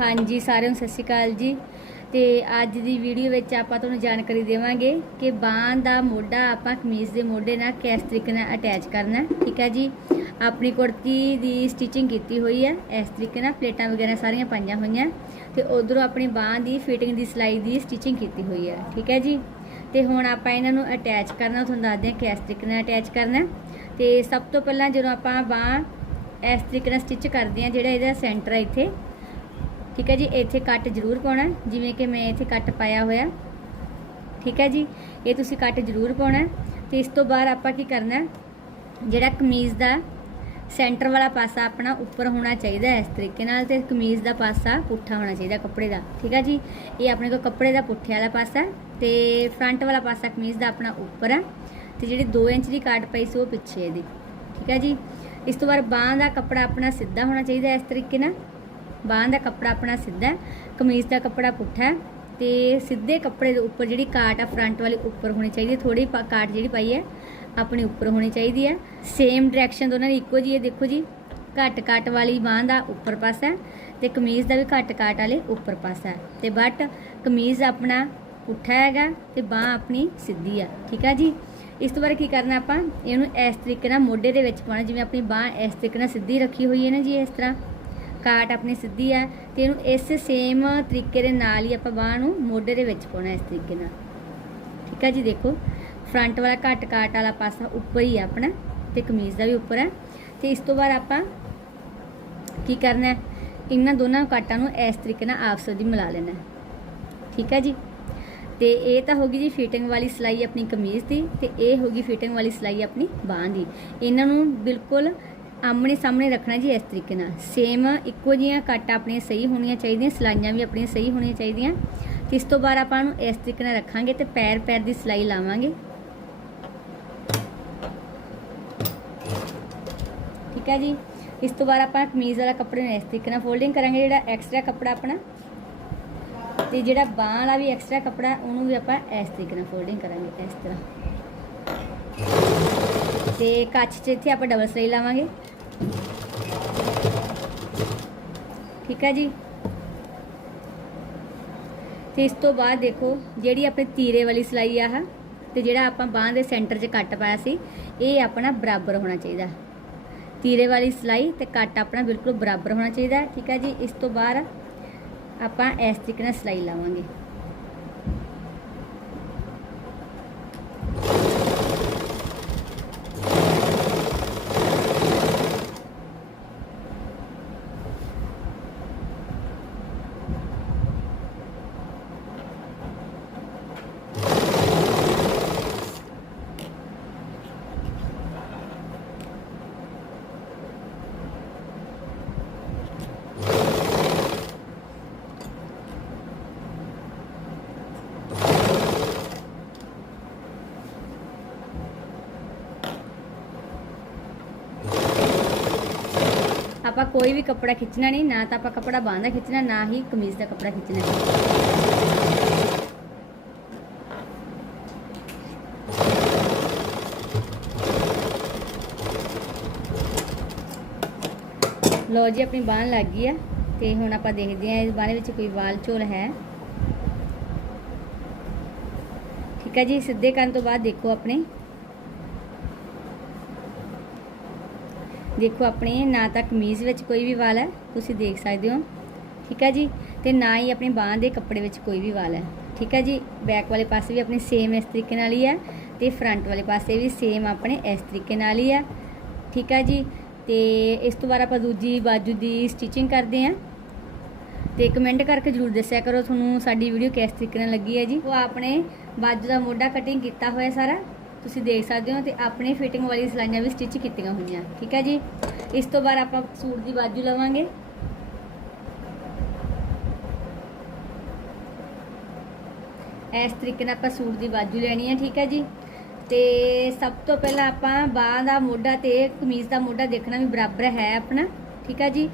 ਹਾਂਜੀ, ਸਾਰਿਆਂ ਨੂੰ ਸਤਿ ਸ਼੍ਰੀ ਅਕਾਲ ਜੀ। ਤੇ ਅੱਜ ਦੀ ਵੀਡੀਓ ਵਿੱਚ ਆਪਾਂ ਤੁਹਾਨੂੰ ਜਾਣਕਾਰੀ ਦੇਵਾਂਗੇ ਕਿ ਬਾਂਹ ਦਾ ਮੋਢਾ ਆਪਾਂ ਕਮੀਜ਼ ਦੇ ਮੋਢੇ ਨਾਲ ਕਿਸ ਤਰੀਕੇ ਨਾਲ ਅਟੈਚ ਕਰਨਾ ਠੀਕ ਹੈ ਜੀ? ਆਪਣੀ ਕੁੜਤੀ ਦੀ ਸਟਿਚਿੰਗ ਕੀਤੀ ਹੋਈ ਹੈ, ਇਸ ਤਰੀਕੇ ਨਾਲ ਪਲੇਟਾਂ ਵਗੈਰਾ ਸਾਰੀਆਂ ਪਾਈਆਂ ਹੋਈਆਂ। ਤੇ ਉਧਰੋਂ ਆਪਣੀ ਬਾਂਹ ਦੀ ਫਿਟਿੰਗ ਦੀ ਸਿਲਾਈ ਦੀ ਸਟਿਚਿੰਗ ਕੀਤੀ ਹੋਈ ਹੈ, ਠੀਕ ਹੈ ਜੀ? ਤੇ ਹੁਣ ਆਪਾਂ ਇਹਨਾਂ ਨੂੰ ਅਟੈਚ ਕਰਨਾ, ਤੁਹਾਨੂੰ ਦੱਸਦੇ ਹਾਂ ਕਿਸ ਤਰੀਕੇ ਨਾਲ ਅਟੈਚ ਕਰਨਾ ਹੈ। ਤੇ ਸਭ ਤੋਂ ਪਹਿਲਾਂ ਜਦੋਂ ਆਪਾਂ ਬਾਂਹ ਇਸ ਤਰੀਕੇ ਨਾਲ ਸਟਿਚ ਕਰਦੇ ਹਾਂ, ਜਿਹੜਾ ਇਹਦਾ ਸੈਂਟਰ ਹੈ ਇੱਥੇ ਠੀਕ ਹੈ ਜੀ, ਇੱਥੇ ਕੱਟ ਜ਼ਰੂਰ ਪਾਉਣਾ ਜਿਵੇਂ ਕਿ ਮੈਂ ਇੱਥੇ ਕੱਟ ਪਾਇਆ ਹੋਇਆ। ਠੀਕ ਹੈ ਜੀ, ਇਹ ਤੁਸੀਂ ਕੱਟ ਜ਼ਰੂਰ ਪਾਉਣਾ ਹੈ। ਤੇ ਇਸ ਤੋਂ ਬਾਅਦ ਆਪਾਂ ਕੀ ਕਰਨਾ ਜਿਹੜਾ ਕਮੀਜ਼ ਦਾ ਸੈਂਟਰ ਵਾਲਾ ਪਾਸਾ ਆਪਣਾ ਉੱਪਰ ਹੋਣਾ ਚਾਹੀਦਾ ਇਸ ਤਰੀਕੇ ਨਾਲ ਤੇ ਕਮੀਜ਼ ਦਾ ਪਾਸਾ ਪੁੱਠਾ ਹੋਣਾ ਚਾਹੀਦਾ ਕੱਪੜੇ ਦਾ। ਠੀਕ ਹੈ ਜੀ, ਇਹ ਆਪਣੇ ਕੋਲ ਕੱਪੜੇ ਦਾ ਪੁੱਠੇ ਵਾਲਾ ਪਾਸਾ ਹੈ ਤੇ ਫਰੰਟ ਵਾਲਾ ਪਾਸਾ ਕਮੀਜ਼ ਦਾ ਆਪਣਾ ਉੱਪਰ ਹੈ ਤੇ ਜਿਹੜੀ 2 ਇੰਚ ਦੀ ਕਾਟ ਪਈ ਸੀ ਉਹ ਪਿੱਛੇ ਇਹਦੀ ਠੀਕ ਹੈ ਜੀ, ਇਸ ਤੋਂ ਬਾਅਦ ਬਾਹਾਂ ਦਾ ਕੱਪੜਾ ਆਪਣਾ ਸਿੱਧਾ ਹੋਣਾ ਚਾਹੀਦਾ ਇਸ ਤਰੀਕੇ ਨਾਲ। ਬਾਹਾਂ ਦਾ ਕੱਪੜਾ ਆਪਣਾ ਸਿੱਧਾ ਹੈ, ਕਮੀਜ਼ ਦਾ ਕੱਪੜਾ ਪੁੱਠਾ ਹੈ ਤੇ ਸਿੱਧੇ ਕੱਪੜੇ ਦੇ ਉੱਪਰ ਜਿਹੜੀ ਕਾਟ ਆ ਫਰੰਟ ਵਾਲੀ ਉੱਪਰ ਹੋਣੀ ਚਾਹੀਦੀ ਹੈ ਥੋੜੀ ਕਾਟ ਜਿਹੜੀ ਪਾਈ ਹੈ ਆਪਣੀ ਉੱਪਰ ਹੋਣੀ ਚਾਹੀਦੀ ਹੈ। ਸੇਮ ਡਾਇਰੈਕਸ਼ਨ ਦੋਨਾਂ ਦੀ ਇੱਕੋ ਜੀ ਹੈ ਦੇਖੋ ਜੀ ਘੱਟ ਕਾਟ ਵਾਲੀ ਬਾਹਾਂ ਦਾ ਉੱਪਰ ਪਾਸਾ ਹੈ ਤੇ ਕਮੀਜ਼ ਦਾ ਵੀ ਘੱਟ ਕਾਟ ਵਾਲੇ ਉੱਪਰ ਪਾਸਾ ਹੈ ਤੇ ਬਟ ਕਮੀਜ਼ ਆਪਣਾ ਪੁੱਠਾ ਹੈਗਾ ਤੇ ਬਾਹ ਆਪਣੀ ਸਿੱਧੀ ਆ ਠੀਕ ਆ ਜੀ? ਇਸ ਤੋਂ ਬਾਅਦ ਕੀ ਕਰਨਾ ਆਪਾਂ? ਇਹਨੂੰ ਇਸ ਤਰੀਕੇ ਨਾਲ ਮੋਢੇ ਦੇ ਵਿੱਚ ਪਾਉਣਾ ਜਿਵੇਂ ਆਪਣੀ ਬਾਹ ਇਸ ਤਰੀਕੇ ਨਾਲ ਸਿੱਧੀ ਰੱਖੀ ਹੋਈ ਹੈ ਨਾ ਜੀ ਇਸ ਤਰ੍ਹਾਂ। ਕਾਟ ਆਪਣੀ ਸਿੱਧੀ ਆ ਤੇ ਇਹਨੂੰ ਇਸ ਸੇਮ ਤਰੀਕੇ ਦੇ ਨਾਲ ਹੀ ਆਪਾਂ ਬਾਹ ਨੂੰ ਮੋਢੇ ਦੇ ਵਿੱਚ ਪਾਉਣਾ ਇਸ ਤਰੀਕੇ ਨਾਲ। ਠੀਕ ਆ ਜੀ, ਦੇਖੋ। ਫਰੰਟ ਵਾਲਾ ਘੱਟ ਕਾਟ ਵਾਲਾ ਪਾਸਾ ਉੱਪਰ ਹੀ ਆ ਆਪਣਾ ਤੇ ਕਮੀਜ਼ ਦਾ ਵੀ ਉੱਪਰ ਹੈ। ਤੇ ਇਸ ਤੋਂ ਬਾਅਦ ਆਪਾਂ ਕੀ ਕਰਨਾ ਹੈ? ਇਹਨਾਂ ਦੋਨਾਂ ਕਾਟਾਂ ਨੂੰ ਇਸ ਤਰੀਕੇ ਨਾਲ ਆਪਸ ਵਿੱਚ ਮਿਲਾ ਲੈਣਾ ਠੀਕ ਹੈ ਜੀ। ਤੇ ਇਹ ਤਾਂ ਹੋ ਗਈ ਜੀ ਫਿਟਿੰਗ ਵਾਲੀ ਸਿਲਾਈ ਆਪਣੀ ਕਮੀਜ਼ ਦੀ ਤੇ ਇਹ ਹੋ ਗਈ ਫਿਟਿੰਗ ਵਾਲੀ ਸਿਲਾਈ ਆਪਣੀ ਬਾਂਹ ਦੀ। ਇਹਨਾਂ ਨੂੰ ਬਿਲਕੁਲ ਆਮਣੇ ਸਾਹਮਣੇ ਰੱਖਣਾ ਜੀ ਇਸ ਤਰੀਕੇ ਨਾਲ। ਸੇਮ ਇੱਕੋ ਜਿਹੀਆਂ ਕੱਟ ਆਪਣੀਆਂ ਸਹੀ ਹੋਣੀਆਂ ਚਾਹੀਦੀਆਂ, ਸਿਲਾਈਆਂ ਵੀ ਆਪਣੀਆਂ ਸਹੀ ਹੋਣੀਆਂ ਚਾਹੀਦੀਆਂ। ਤੇ ਇਸ ਤੋਂ ਬਾਅਦ ਆਪਾਂ ਨੂੰ ਇਸ ਤਰੀਕੇ ਨਾਲ ਰੱਖਾਂਗੇ ਤੇ ਪੈਰ ਪੈਰ ਦੀ ਸਿਲਾਈ ਲਾਵਾਂਗੇ। ਠੀਕ ਹੈ ਜੀ? ਇਸ ਤੋਂ ਬਾਅਦ ਆਪਾਂ ਕਮੀਜ਼ ਵਾਲਾ ਕੱਪੜੇ ਨੂੰ ਇਸ ਤਰੀਕੇ ਨਾਲ ਫੋਲਡਿੰਗ ਕਰਾਂਗੇ, ਜਿਹੜਾ ਐਕਸਟਰਾ ਕੱਪੜਾ ਆਪਣਾ। ਤੇ ਜਿਹੜਾ ਬਾਂਹ ਵਾਲਾ ਵੀ ਐਕਸਟਰਾ ਕੱਪੜਾ, ਉਹਨੂੰ ਵੀ ਆਪਾਂ ਇਸ ਤਰੀਕੇ ਨਾਲ ਫੋਲਡਿੰਗ ਕਰਾਂਗੇ, ਇਸ ਤਰ੍ਹਾਂ। ਤੇ ਕੱਚ 'ਚ ਇੱਥੇ ਆਪਾਂ ਡਬਲ ਸਲਾਈ ਲਾਵਾਂਗੇ। ਠੀਕ ਹੈ ਜੀ? ਤੇ ਇਸ ਤੋਂ ਬਾਅਦ ਦੇਖੋ, ਜਿਹੜੀ ਆਪਣੀ ਤੀਰੇ ਵਾਲੀ ਸਲਾਈ ਆ ਆਹ, ਤੇ ਜਿਹੜਾ ਆਪਾਂ ਬਾਂਹ ਦੇ ਸੈਂਟਰ 'ਚ ਕੱਟ ਪਾਇਆ ਸੀ, ਇਹ ਆਪਣਾ ਬਰਾਬਰ ਹੋਣਾ ਚਾਹੀਦਾ। ਤੀਰੇ ਵਾਲੀ ਸਲਾਈ ਤੇ ਕੱਟ ਆਪਣਾ ਬਿਲਕੁਲ ਬਰਾਬਰ ਹੋਣਾ ਚਾਹੀਦਾ, ਠੀਕ ਹੈ ਜੀ? ਇਸ ਤੋਂ ਬਾਅਦ ਆਪਾਂ ਇਸ ਤਰੀਕੇ ਨਾਲ ਸਲਾਈ ਲਾਵਾਂਗੇ। ਆਪਾਂ ਕੋਈ ਵੀ ਕੱਪੜਾ ਖਿੱਚਣਾ ਨਹੀਂ, ਨਾ ਤਾਂ ਆਪਾਂ ਕੱਪੜਾ ਬਾਂਹ ਦਾ ਖਿੱਚਣਾ, ਨਾ ਹੀ ਕਮੀਜ਼ ਦਾ ਕੱਪੜਾ ਖਿੱਚਣਾ। ਲੋ ਜੀ, ਆਪਣੀ ਬਾਂਹ ਲੱਗ ਗਈ ਆ ਤੇ ਹੁਣ ਆਪਾਂ ਦੇਖਦੇ ਹਾਂ ਇਸ ਬਾਂਹ ਵਿੱਚ ਕੋਈ ਵਾਲ ਝੋਲ ਹੈ। ਠੀਕ ਹੈ ਜੀ, ਸਿੱਧੇ ਕਰਨ ਤੋਂ ਬਾਅਦ ਦੇਖੋ ਆਪਣੇ। ਦੇਖੋ ਆਪਣੇ, ਨਾ ਤਾਂ ਕਮੀਜ਼ ਵਿੱਚ ਕੋਈ ਵੀ ਵਾਲ ਹੈ, ਤੁਸੀਂ ਦੇਖ ਸਕਦੇ ਹੋ। ਠੀਕ ਹੈ ਜੀ? ਤੇ ਨਾ ਹੀ ਆਪਣੀ ਬਾਂਹ ਦੇ ਕੱਪੜੇ ਵਿੱਚ ਕੋਈ ਵੀ ਵਾਲ ਹੈ। ਠੀਕ ਹੈ ਜੀ? ਬੈਕ ਵਾਲੇ ਪਾਸੇ ਵੀ ਆਪਣੇ ਸੇਮ ਇਸ ਤਰੀਕੇ ਨਾਲ ਹੀ ਹੈ ਤੇ ਫਰੰਟ ਵਾਲੇ ਪਾਸੇ ਵੀ ਸੇਮ ਆਪਣੇ ਇਸ ਤਰੀਕੇ ਨਾਲ ਹੀ ਹੈ। ਠੀਕ ਹੈ ਜੀ? ਤੇ ਇਸ ਤੋਂ ਬਾਅਦ ਆਪਾਂ ਦੂਜੀ ਬਾਜੂ ਦੀ ਸਟਿਚਿੰਗ ਕਰਦੇ ਹਾਂ। ਤੇ ਕਮੈਂਟ ਕਰਕੇ ਜਰੂਰ ਦੱਸਿਆ ਕਰੋ ਤੁਹਾਨੂੰ ਸਾਡੀ ਵੀਡੀਓ ਕਿਸ ਤਰੀਕੇ ਨਾਲ ਲੱਗੀ ਹੈ ਜੀ। ਉਹ ਆਪਣੇ ਬਾਜੂ ਦਾ ਮੋਢਾ ਕਟਿੰਗ ਕੀਤਾ ਹੋਇਆ ਸਾਰਾ। ਤੁਸੀਂ ਦੇਖ ਸਕਦੇ ਹੋ ਤੇ ਆਪਣੇ ਫਿਟਿੰਗ ਵਾਲੀ ਸਲਾਈਆਂ ਵੀ ਸਟਿਚ ਕੀਤੀਆਂ ਹੋਈਆਂ। ਠੀਕ ਹੈ ਜੀ? ਇਸ ਤੋਂ ਬਾਅਦ ਆਪਾਂ ਸੂਟ ਦੀ ਬਾਜੂ ਲਵਾਂਗੇ। ਇਸ ਤਰੀਕੇ ਨਾਲ ਆਪਾਂ ਸੂਟ ਦੀ ਬਾਜੂ ਲੈਣੀ ਹੈ, ਠੀਕ ਹੈ ਜੀ? ਤੇ ਸਭ ਤੋਂ ਪਹਿਲਾਂ ਆਪਾਂ ਬਾਹ ਦਾ ਮੋਢਾ ਤੇ ਕਮੀਜ਼ ਦਾ ਮੋਢਾ ਦੇਖਣਾ ਵੀ ਬਰਾਬਰ ਹੈ ਆਪਣਾ। ਠੀਕ ਹੈ ਜੀ?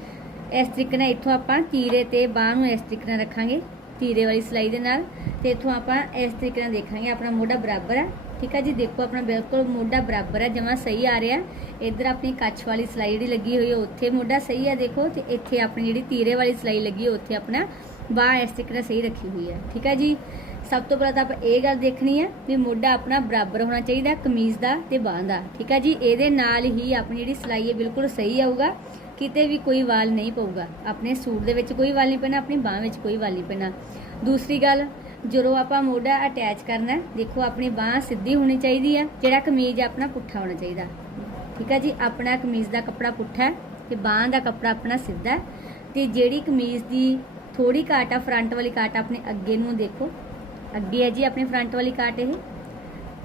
ਇਸ ਤਰੀਕੇ ਨਾਲ ਇੱਥੋਂ ਆਪਾਂ ਤੀਰੇ ਤੇ ਬਾਹ ਨੂੰ ਇਸ ਤਰੀਕੇ ਨਾਲ ਰੱਖਾਂਗੇ, ਤੀਰੇ ਵਾਲੀ ਸਲਾਈ ਦੇ ਨਾਲ। ਤੇ ਇੱਥੋਂ ਆਪਾਂ ਇਸ ਤਰੀਕੇ ਨਾਲ ਦੇਖਾਂਗੇ, ਆਪਣਾ ਮੋਢਾ ਬਰਾਬਰ ਹੈ ਠੀਕ ਹੈ ਜੀ? ਦੇਖੋ, ਆਪਣਾ ਬਿਲਕੁਲ ਮੋਢਾ ਬਰਾਬਰ ਹੈ ਜਮਾ ਸਹੀ ਆ ਰਿਹਾ। ਇੱਧਰ ਆਪਣੀ ਕੱਛ ਵਾਲੀ ਸਲਾਈ ਜਿਹੜੀ ਲੱਗੀ ਹੋਈ ਹੈ ਉੱਥੇ ਮੋਢਾ ਸਹੀ ਹੈ ਦੇਖੋ ਤੇ ਇੱਥੇ ਆਪਣੀ ਜਿਹੜੀ ਤੀਰੇ ਵਾਲੀ ਸਲਾਈ ਲੱਗੀ ਹੈ ਉੱਥੇ ਆਪਣਾ ਬਾਹ ਇਸ ਤਰੀਕੇ ਨਾਲ ਸਹੀ ਰੱਖੀ ਹੋਈ ਹੈ ਠੀਕ ਹੈ ਜੀ? ਸਭ ਤੋਂ ਪਹਿਲਾਂ ਤਾਂ ਆਪਾਂ ਇਹ ਗੱਲ ਦੇਖਣੀ ਹੈ ਵੀ ਮੋਢਾ ਆਪਣਾ ਬਰਾਬਰ ਹੋਣਾ ਚਾਹੀਦਾ, ਕਮੀਜ਼ ਦਾ ਤੇ ਬਾਹ ਦਾ। ਠੀਕ ਹੈ ਜੀ? ਇਹਦੇ ਨਾਲ ਹੀ ਆਪਣੀ ਜਿਹੜੀ ਸਿਲਾਈ ਹੈ ਬਿਲਕੁਲ ਸਹੀ ਆਊਗਾ। ਕਿਤੇ ਵੀ ਕੋਈ ਵਾਲ ਨਹੀਂ ਪਊਗਾ। ਆਪਣੇ ਸੂਟ ਦੇ ਵਿੱਚ ਕੋਈ ਵਾਲ ਨਹੀਂ ਪੈਣਾ, ਆਪਣੀ ਬਾਹ ਵਿੱਚ ਕੋਈ ਵਾਲ ਨਹੀਂ ਪੈਣਾ। ਦੂਸਰੀ ਗੱਲ ਜਦੋਂ ਆਪਾਂ ਮੋਢਾ ਅਟੈਚ ਕਰਨਾ ਦੇਖੋ ਆਪਣੀ ਬਾਹ ਸਿੱਧੀ ਹੋਣੀ ਚਾਹੀਦੀ ਹੈ, ਜਿਹੜਾ ਕਮੀਜ਼ ਹੈ, ਆਪਣਾ ਪੁੱਠਾ ਹੋਣਾ ਚਾਹੀਦਾ। ਠੀਕ ਹੈ ਜੀ? ਆਪਣਾ ਕਮੀਜ਼ ਦਾ ਕੱਪੜਾ ਪੁੱਠਾ ਹੈ ਤੇ ਬਾਹ ਦਾ ਕੱਪੜਾ ਆਪਣਾ ਸਿੱਧਾ ਹੈ। ਤੇ ਜਿਹੜੀ ਕਮੀਜ਼ ਦੀ ਥੋੜੀ ਕਾਟ ਆ ਫਰੰਟ ਵਾਲੀ ਕਾਟ ਆਪਣੇ ਅੱਗੇ ਨੂੰ ਦੇਖੋ। ਅੱਗੇ ਹੈ ਜੀ ਆਪਣੀ ਫਰੰਟ ਵਾਲੀ ਕਾਟ ਇਹ।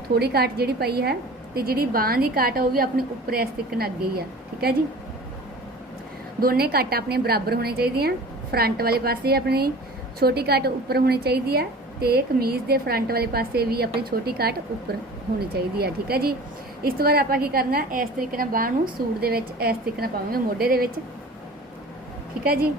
ਥੋੜੀ ਕਾਟ ਜਿਹੜੀ ਪਈ ਹੈ ਤੇ ਜਿਹੜੀ ਬਾਹ ਦੀ ਕਾਟ ਆ, ਉਹ ਵੀ ਆਪਣੇ ਉੱਪਰ ਇਸ ਤੱਕ ਅੱਗੇ ਹੀ ਆ। ਠੀਕ ਹੈ ਜੀ? ਦੋਨੇ ਕੱਟ ਆਪਣੇ ਬਰਾਬਰ ਹੋਣੇ ਚਾਹੀਦੀਆਂ। ਫਰੰਟ ਵਾਲੇ ਪਾਸੇ ਆਪਣੀ ਛੋਟੀ ਕੱਟ ਉੱਪਰ ਹੋਣੀ ਚਾਹੀਦੀ ਹੈ ਤੇ ਕਮੀਜ਼ ਦੇ ਫਰੰਟ ਵਾਲੇ ਪਾਸੇ ਵੀ ਆਪਣੀ ਛੋਟੀ ਕਾਟ ਉੱਪਰ ਹੋਣੀ ਚਾਹੀਦੀ ਆ, ਠੀਕ ਹੈ ਜੀ? ਇਸ ਤੋਂ ਬਾਅਦ ਆਪਾਂ ਕੀ ਕਰਨਾ, ਇਸ ਤਰੀਕੇ ਨਾਲ ਬਾਹ ਨੂੰ ਸੂਟ ਦੇ ਵਿੱਚ, ਇਸ ਤਰੀਕੇ ਨਾਲ ਪਾਵਾਂਗੇ ਮੋਢੇ ਦੇ ਵਿੱਚ, ਠੀਕ ਹੈ ਜੀ?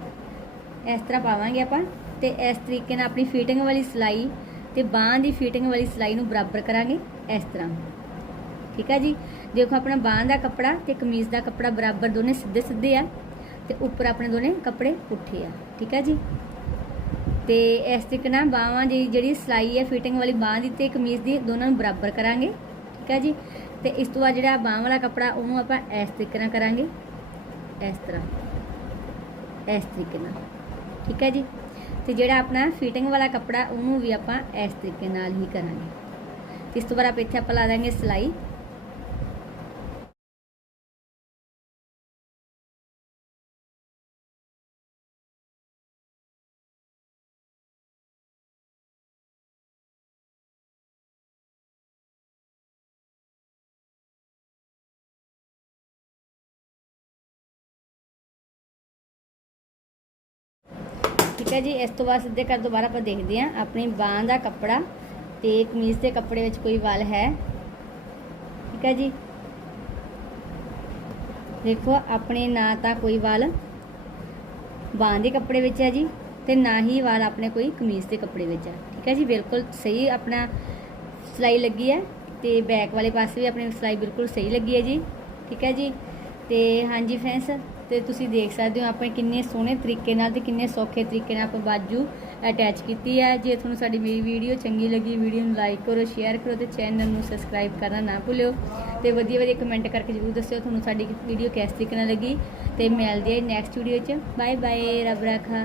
ਇਸ ਤਰ੍ਹਾਂ ਪਾਵਾਂਗੇ ਆਪਾਂ ਤੇ ਇਸ ਤਰੀਕੇ ਨਾਲ ਆਪਣੀ ਫਿਟਿੰਗ ਵਾਲੀ ਸਲਾਈ ਤੇ ਬਾਹ ਦੀ ਫਿਟਿੰਗ ਵਾਲੀ ਸਲਾਈ ਨੂੰ ਬਰਾਬਰ ਕਰਾਂਗੇ, ਇਸ ਤਰ੍ਹਾਂ, ਠੀਕ ਹੈ ਜੀ? ਦੇਖੋ ਆਪਣਾ ਬਾਹ ਦਾ ਕੱਪੜਾ ਤੇ ਕਮੀਜ਼ ਦਾ ਕੱਪੜਾ ਬਰਾਬਰ ਦੋਨੇ ਸਿੱਧੇ ਸਿੱਧੇ ਆ ਤੇ ਉੱਪਰ ਆਪਣੇ ਦੋਨੇ ਕੱਪੜੇ ਪੁੱਠੇ ਆ, ਠੀਕ ਹੈ ਜੀ? ਤੇ ਇਸ ਤਰੀਕੇ ਨਾਲ ਬਾਹਾਂ ਦੀ ਜਿਹੜੀ ਸਲਾਈ ਹੈ ਫਿਟਿੰਗ ਵਾਲੀ ਬਾਹ ਦੀ ਤੇ ਕਮੀਜ਼ ਦੀ ਦੋਨਾਂ ਨੂੰ ਬਰਾਬਰ ਕਰਾਂਗੇ, ਠੀਕ ਹੈ ਜੀ? ਤੇ ਇਸ ਤੋਂ ਬਾਅਦ ਜਿਹੜਾ ਬਾਹ ਵਾਲਾ ਕੱਪੜਾ, ਉਹਨੂੰ ਆਪਾਂ ਇਸ ਤਰੀਕੇ ਨਾਲ ਕਰਾਂਗੇ, ਇਸ ਤਰ੍ਹਾਂ, ਇਸ ਤਰੀਕੇ ਨਾਲ, ਠੀਕ ਹੈ ਜੀ? ਤੇ ਜਿਹੜਾ ਆਪਣਾ ਫਿਟਿੰਗ ਵਾਲਾ ਕੱਪੜਾ, ਉਹਨੂੰ ਵੀ ਆਪਾਂ ਇਸ ਤਰੀਕੇ ਨਾਲ ਹੀ ਕਰਾਂਗੇ। ਤੇ ਇਸ ਤੋਂ ਬਾਅਦ ਆਪਾਂ ਇੱਥੇ ਆਪਾਂ ਲਾ ਦਾਂਗੇ ਸਲਾਈ। ਹੈ ਜੀ, ਇਸ ਤੋਂ ਬਾਅਦ ਸਿੱਧੇ ਕਰ ਦੁਬਾਰਾ ਆਪਾਂ ਦੇਖਦੇ ਹਾਂ ਆਪਣੀ ਬਾਹ ਦਾ ਕੱਪੜਾ ਤੇ ਕਮੀਜ਼ ਦੇ ਕੱਪੜੇ ਵਿੱਚ ਕੋਈ ਵਲ ਹੈ। ਠੀਕ ਹੈ ਜੀ। ਦੇਖੋ, ਆਪਣੇ ਨਾ ਤਾਂ ਕੋਈ ਵਾਲ ਬਾਹ ਦੇ ਕੱਪੜੇ ਵਿੱਚ ਹੈ ਜੀ ਤੇ ਨਾ ਹੀ ਵਾਲ ਆਪਣੇ ਕੋਈ ਕਮੀਜ਼ ਦੇ ਕੱਪੜੇ ਵਿੱਚ ਹੈ। ਠੀਕ ਹੈ ਜੀ, ਬਿਲਕੁਲ ਸਹੀ ਆਪਣਾ ਸਿਲਾਈ ਲੱਗੀ ਹੈ ਤੇ ਬੈਕ ਵਾਲੇ ਪਾਸੇ ਵੀ ਆਪਣੀ ਸਿਲਾਈ ਬਿਲਕੁਲ ਸਹੀ ਲੱਗੀ ਹੈ ਜੀ। ਠੀਕ ਹੈ ਜੀ ਤੇ ਹਾਂਜੀ ਫਰੈਂਡਸ ਤੇ ਤੁਸੀਂ ਦੇਖ ਸਕਦੇ ਹੋ ਆਪਾਂ ਕਿੰਨੇ ਸੋਹਣੇ ਤਰੀਕੇ ਨਾਲ ਤੇ ਕਿੰਨੇ ਸੌਖੇ ਤਰੀਕੇ ਨਾਲ ਆਪਾਂ ਬਾਜੂ ਅਟੈਚ ਕੀਤੀ ਹੈ। ਜੇ ਤੁਹਾਨੂੰ ਸਾਡੀ ਮੇਰੀ ਵੀਡੀਓ ਚੰਗੀ ਲੱਗੀ ਵੀਡੀਓ ਨੂੰ ਲਾਈਕ ਕਰੋ ਸ਼ੇਅਰ ਕਰੋ ਤੇ ਚੈਨਲ ਨੂੰ ਸਬਸਕ੍ਰਾਈਬ ਕਰਨਾ ਨਾ ਭੁੱਲਿਓ। ਤੇ ਵਧੀਆ ਵਧੀਆ ਕਮੈਂਟ ਕਰਕੇ ਜਰੂਰ ਦੱਸਿਓ ਤੁਹਾਨੂੰ ਸਾਡੀ ਵੀਡੀਓ ਕਿਸ ਤਰੀਕੇ ਨਾਲ ਲੱਗੀ। ਤੇ ਮਿਲਦੀ ਹੈ ਨੈਕਸਟ ਵੀਡੀਓ 'ਚ। ਬਾਏ ਬਾਏ ਰੱਬ ਰੱਖਾ।